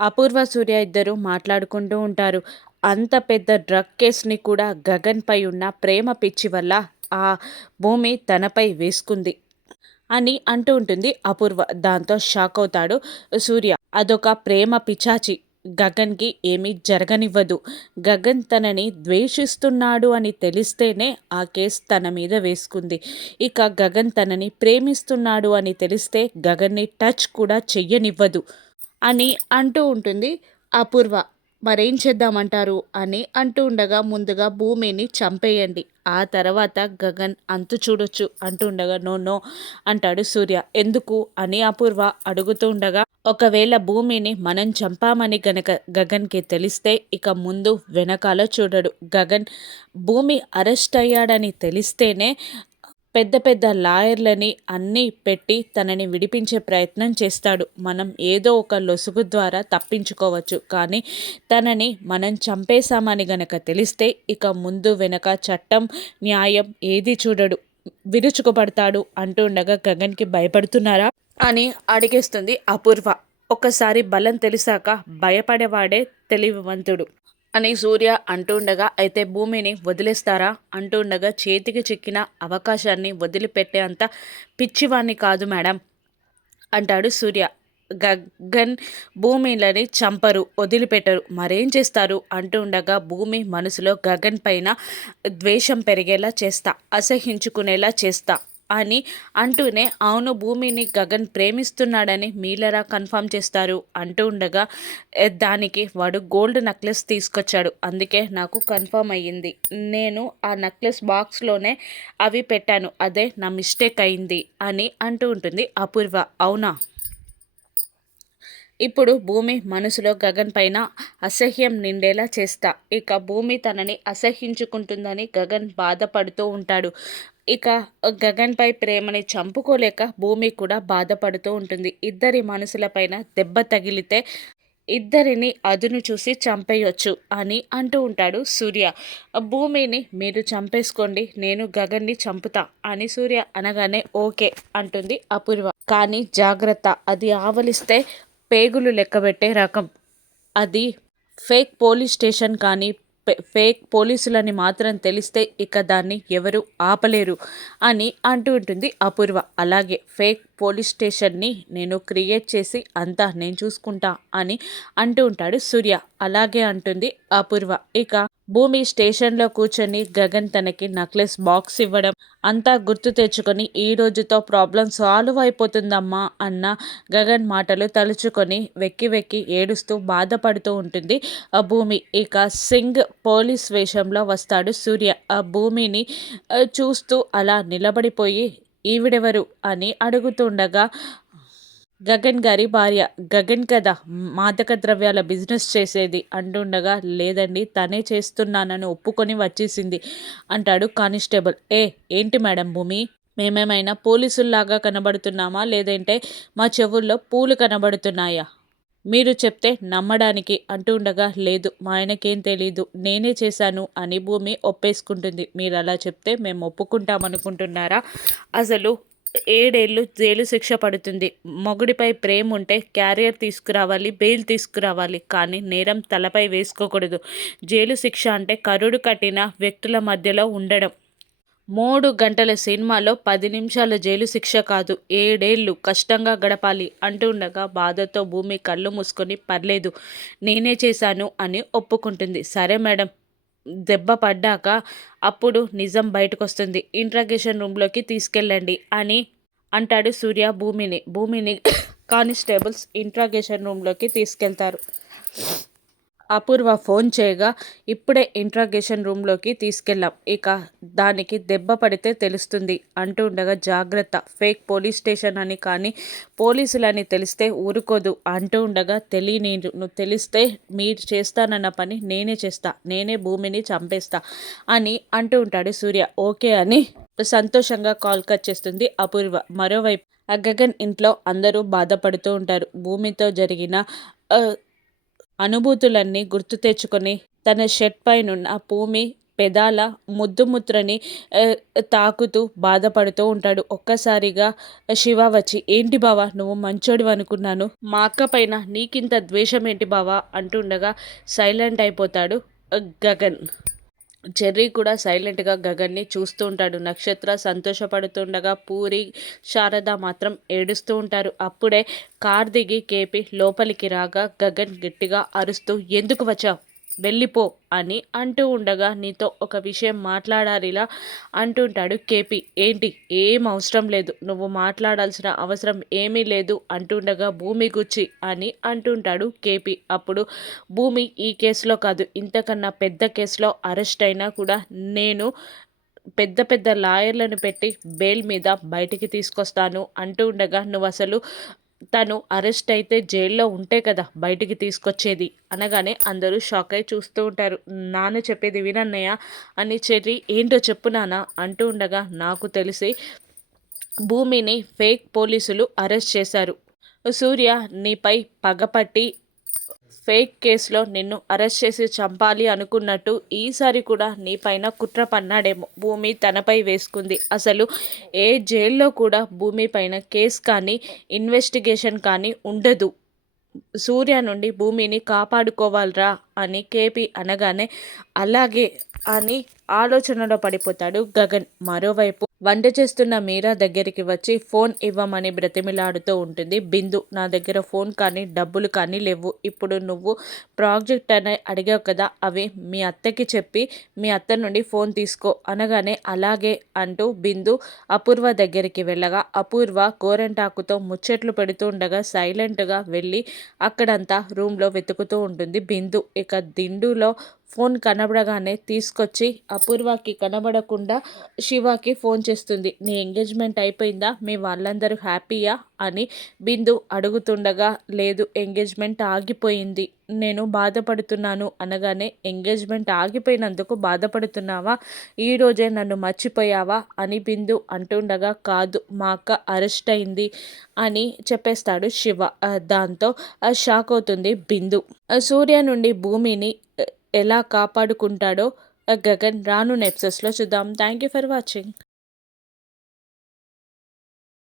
అపూర్వ, సూర్య ఇద్దరు మాట్లాడుకుంటూ ఉంటారు. అంత పెద్ద డ్రగ్ కేస్‌ని కూడా గగన్‌పై ఉన్న ప్రేమ పిచ్చి వల్ల ఆ భూమి తనపై వేసుకుంది అని అంటూ ఉంటుంది అపూర్వ. దాంతో షాక్ అవుతాడు సూర్య. అదొక ప్రేమ పిశాచి. గగన్‌కి ఏమీ జరగనివ్వదు. గగన్ తనని ద్వేషిస్తున్నాడు అని తెలిస్తేనే ఆ కేస్ తన మీద వేసుకుంది. ఇక గగన్ తనని ప్రేమిస్తున్నాడు అని తెలిస్తే గగన్‌ని టచ్ కూడా చెయ్యనివ్వదు అని అంటూ ఉంటుంది అపూర్వ. మరేం చేద్దామంటారు అని అంటూ ఉండగా ముందుగా భూమిని చంపేయండి. ఆ తర్వాత గగన్ అంతు చూడొచ్చు అంటూ ఉండగా నో నో అంటాడు సూర్య. ఎందుకు అని అపూర్వ అడుగుతూ ఉండగా ఒకవేళ భూమిని మనం చంపామని గనక గగన్కి తెలిస్తే ఇక ముందు వెనకాల చూడడు. గగన్ భూమి అరెస్ట్ అయ్యాడని తెలిస్తేనే పెద్ద పెద్ద లాయర్లని అన్నీ పెట్టి తనని విడిపించే ప్రయత్నం చేస్తాడు. మనం ఏదో ఒక లొసుగు ద్వారా తప్పించుకోవచ్చు. కానీ తనని మనం చంపేశామని గనక తెలిస్తే ఇక ముందు వెనక చట్టం, న్యాయం ఏది చూడడు. విరుచుకుపడతాడు అంటూ ఉండగా గగన్కి భయపడుతున్నారా అని అడిగేస్తుంది అపూర్వ. ఒక్కసారి బలం తెలిసాక భయపడేవాడే తెలివివంతుడు అని సూర్య అంటుండగా అయితే భూమిని వదిలేస్తారా అంటుండగా చేతికి చిక్కిన అవకాశాన్ని వదిలిపెట్టే అంత పిచ్చివాణ్ణి కాదు మేడం అంటాడు సూర్య. గగన్ భూమిలని చంపరు, వదిలిపెట్టరు, మరేం చేస్తారు అంటూ ఉండగా భూమి మనసులో గగన్ పైన ద్వేషం పెరిగేలా చేస్తా, అసహించుకునేలా చేస్తా అని అంటూనే అవును భూమిని గగన్ ప్రేమిస్తున్నాడని మీలరా కన్ఫర్మ్ చేస్తారు అంటూ ఉండగా దానికి వాడు గోల్డ్ నెక్లెస్ తీసుకొచ్చాడు, అందుకే నాకు కన్ఫర్మ్ అయ్యింది. నేను ఆ నెక్లెస్ బాక్స్లోనే అవి పెట్టాను, అదే నా మిస్టేక్ అయింది అని అంటూ ఉంటుంది అపూర్వ. అవునా? ఇప్పుడు భూమి మనసులో గగన్ పైన అసహ్యం నిండేలా చేస్తా. ఇక భూమి తనని అసహ్యించుకుంటుందని గగన్ బాధపడుతూ ఉంటాడు. ఇక గగన్పై ప్రేమని చంపుకోలేక భూమి కూడా బాధపడుతూ ఉంటుంది. ఇద్దరి మనసులపైన దెబ్బ తగిలితే ఇద్దరిని అదును చూసి చంపేయొచ్చు అని అంటూ ఉంటాడు సూర్య. భూమిని మీరు చంపేసుకోండి, నేను గగన్ని చంపుతా అని సూర్య అనగానే ఓకే అంటుంది అపూర్వ. కానీ జాగ్రత్త, అది ఆవలిస్తే పేగులు లెక్కబెట్టే రకం. అది ఫేక్ పోలీస్ స్టేషన్ కానీ ఫేక్ పోలీసులని మాత్రం తెలిస్తే ఇక దాన్ని ఎవరు ఆపలేరు అని అంటూ ఉంటుంది అపూర్వ. అలాగే ఫేక్ పోలీస్ స్టేషన్ని నేను క్రియేట్ చేసి అంతా నేను చూసుకుంటా అని అంటూ ఉంటాడు సూర్య. అలాగే అంటుంది అపూర్వ. ఇక భూమి స్టేషన్లో కూర్చొని గగన్ తనకి నెక్లెస్ బాక్స్ ఇవ్వడం అంతా గుర్తు తెచ్చుకొని ఈ రోజుతో ప్రాబ్లం సాల్వ్ అయిపోతుందమ్మా అన్న గగన్ మాటలు తలుచుకొని వెక్కి వెక్కి ఏడుస్తూ బాధపడుతూ ఉంటుంది ఆ భూమి. ఇక సింగ్ పోలీస్ వేషంలో వస్తాడు సూర్య. ఆ భూమిని చూస్తూ అలా నిలబడిపోయి ఈవిడెవరు అని అడుగుతుండగా గగన్ గారి భార్య. గగన్ కదా మాదక ద్రవ్యాల బిజినెస్ చేసేది అంటుండగా లేదండి తనే చేస్తున్నానని ఒప్పుకొని వచ్చేసింది అంటాడు కానిస్టేబుల్. ఏంటి మేడం భూమి, మేమేమైనా పోలీసుల్లాగా కనబడుతున్నామా లేదంటే మా చెవుల్లో పూలు కనబడుతున్నాయా మీరు చెప్తే నమ్మడానికి అంటూ ఉండగా లేదు మా ఆయనకేం తెలీదు నేనే చేశాను అని భూమి ఒప్పేసుకుంటుంది. మీరు అలా చెప్తే మేము ఒప్పుకుంటామనుకుంటున్నారా? అసలు 7 ఏళ్ళు జైలు శిక్ష పడుతుంది. మొగుడిపై ప్రేమ ఉంటే క్యారియర్ తీసుకురావాలి, బెయిల్ తీసుకురావాలి, కానీ నేరం తలపై వేసుకోకూడదు. జైలు శిక్ష అంటే కరుడు కట్టిన వ్యక్తుల మధ్యలో ఉండడం. 3 గంటల సినిమాలో 10 నిమిషాల జైలు శిక్ష కాదు, 7 ఏళ్ళు కష్టంగా గడపాలి అంటూ ఉండగా బాధతో భూమి కళ్ళు మూసుకొని పర్లేదు నేనే చేశాను అని ఒప్పుకుంటుంది. సరే మేడం, దెబ్బ పడ్డాక అప్పుడు నిజం బయటకొస్తుంది, ఇంట్రాగేషన్ రూమ్లోకి తీసుకెళ్ళండి అని అంటాడు సూర్య భూమిని కానిస్టేబుల్స్ ఇంట్రాగేషన్ రూమ్లోకి తీసుకెళ్తారు. అపూర్వ ఫోన్ చేయగా ఇప్పుడే ఇంట్రాగేషన్ రూమ్లోకి తీసుకెళ్ళాం, ఇక దానికి దెబ్బ పడితే తెలుస్తుంది అంటూ ఉండగా జాగ్రత్త, ఫేక్ పోలీస్ స్టేషన్ అని కానీ పోలీసులని తెలిస్తే ఊరుకోదు అంటూ ఉండగా నువ్వు తెలిస్తే మీరు చేస్తానన్న పని నేనే చేస్తా, నేనే భూమిని చంపేస్తా అని అంటూ ఉంటాడు సూర్య. ఓకే అని సంతోషంగా కాల్ కట్ చేస్తుంది అపూర్వ. మరోవైపు గగన్ ఇంట్లో అందరూ బాధపడుతూ ఉంటారు. భూమితో జరిగిన అనుభూతులన్నీ గుర్తు తెచ్చుకొని తన షర్ట్ పైనున్న భూమి పెదాల ముద్దుముద్రని తాకుతూ బాధపడుతూ ఉంటాడు. ఒక్కసారిగా శివ వచ్చి, ఏంటి బావా నువ్వు మంచోడివి అనుకున్నాను, మా అక్క పైన నీకింత ద్వేషం ఏంటి బావా అంటుండగా సైలెంట్ అయిపోతాడు గగన్. చెర్రీ కూడా సైలెంట్గా గగన్ని చూస్తూ ఉంటాడు. నక్షత్ర సంతోషపడుతుండగా పూరి శారద మాత్రం ఏడుస్తూ ఉంటారు. అప్పుడే కార్ దిగి కేపి లోపలికి రాగా గగన్ గట్టిగా అరుస్తూ, ఎందుకు వచ్చావు, వెళ్ళిపో అని అంటూ ఉండగా, నీతో ఒక విషయం మాట్లాడాలిలా అంటుంటాడు కేపి. ఏంటి, ఏం అవసరం లేదు, నువ్వు మాట్లాడాల్సిన అవసరం ఏమీ లేదు అంటుండగా, భూమి గుచ్చి అని అంటుంటాడు కేపి. అప్పుడు భూమి ఈ కేసులో కాదు, ఇంతకన్నా పెద్ద కేసులో అరెస్ట్ అయినా కూడా నేను పెద్ద పెద్ద లాయర్లను పెట్టి బెయిల్ మీద బయటికి తీసుకొస్తాను అంటూ ఉండగా, నువ్వు అసలు తను అరెస్ట్ అయితే జైల్లో ఉంటే కదా బయటికి తీసుకొచ్చేది అనగానే అందరూ షాక్ అయి చూస్తూ ఉంటారు. నాన్న చెప్పేది వినన్నయ్య అని చెర్రీ, ఏంటో చెప్పు నాన్న అంటూ ఉండగా, నాకు తెలిసి భూమిని ఫేక్ పోలీసులు అరెస్ట్ చేశారు. సూర్య నీపై పగపట్టి ఫేక్ కేసులో నిన్ను అరెస్ట్ చేసి చంపాలి అనుకున్నట్టు ఈసారి కూడా నీపైన కుట్ర పన్నాడేమో. భూమి తనపై వేసుకుంది. అసలు ఏ జైల్లో కూడా భూమి పైన కేసు కానీ ఇన్వెస్టిగేషన్ కానీ ఉండదు. సూర్య నుండి భూమిని కాపాడుకోవాలరా అని కేపి అనగానే, అలాగే అని ఆలోచనలో పడిపోతాడు గగన్. మరోవైపు వంట చేస్తున్న మీరా దగ్గరికి వచ్చి ఫోన్ ఇవ్వమని బ్రతిమిలాడుతూ ఉంటుంది బిందు. నా దగ్గర ఫోన్ కానీ డబ్బులు కానీ లేవు. ఇప్పుడు నువ్వు ప్రాజెక్ట్ అని అడిగావు కదా, అవి మీ అత్తకి చెప్పి మీ అత్త నుండి ఫోన్ తీసుకో అనగానే, అలాగే అంటూ బిందు అపూర్వ దగ్గరికి వెళ్ళగా, అపూర్వ గోరెంటాకుతో ముచ్చట్లు పెడుతూ ఉండగా సైలెంట్గా వెళ్ళి అక్కడంతా రూమ్లో వెతుకుతూ ఉంటుంది బిందు. ఇక దిండులో ఫోన్ కనబడగానే తీసుకొచ్చి అపూర్వకి కనబడకుండా శివకి ఫోన్ చేస్తుంది. నీ ఎంగేజ్మెంట్ అయిపోయిందా, మీ వాళ్ళందరూ హ్యాపీయా అని బిందు అడుగుతుండగా, లేదు ఎంగేజ్మెంట్ ఆగిపోయింది, నేను బాధపడుతున్నాను అనగానే, ఎంగేజ్మెంట్ ఆగిపోయినందుకు బాధపడుతున్నావా, ఈరోజే నన్ను మర్చిపోయావా అని బిందు అంటుండగా, కాదు మా అక్క అరెస్ట్ అయింది అని చెప్పేస్తాడు శివ. దాంతో షాక్ అవుతుంది బిందు. సూర్య నుండి భూమిని ఎలా కాపాడుకుంటాడో గగన్ రాను ఎపిసోడ్స్లో చూద్దాం. Thank you for watching.